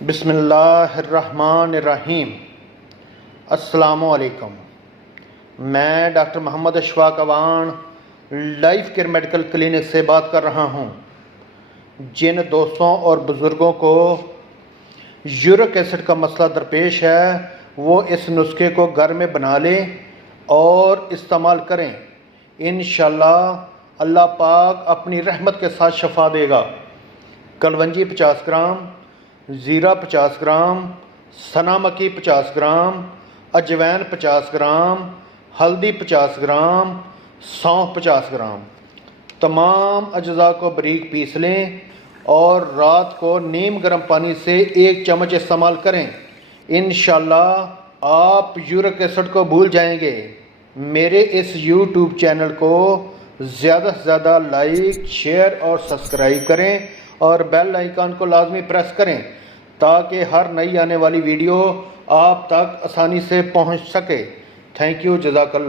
बिस्मिल्लाहिर्रहमानिर्रहीम। अस्सलामु अलैकुम। मैं doctor Mohammad Ashfaq Awan life care medical clinic से बात कर रहा हूँ। जिन दोस्तों और बुज़ुर्गों को यूरिक एसिड का मसला दरपेश है वो इस नुस्खे को घर में बना लें और इस्तेमाल करें। इंशाअल्लाह अल्लाह पाक अपनी रहमत के साथ शफा देगा। कलवंजी 50 ग्राम, ज़ीरा 50 ग्राम, सना मक्खी 50 ग्राम, अजवैन 50 ग्राम, हल्दी 50 ग्राम, सौंफ 50 ग्राम। तमाम अज्जा को बारीक पीस लें और रात को नीम गर्म पानी से 1 चम्मच इस्तेमाल करें। इंशाअल्लाह आप यूरिक एसिड को भूल जाएंगे। मेरे इस यूट्यूब चैनल को ज़्यादा से ज़्यादा लाइक, शेयर और सब्सक्राइब करें और बेल आइकन को लाजमी प्रेस करें ताकि हर नई आने वाली वीडियो आप तक आसानी से पहुंच सके। थैंक यू, जज़ाकल्लाह।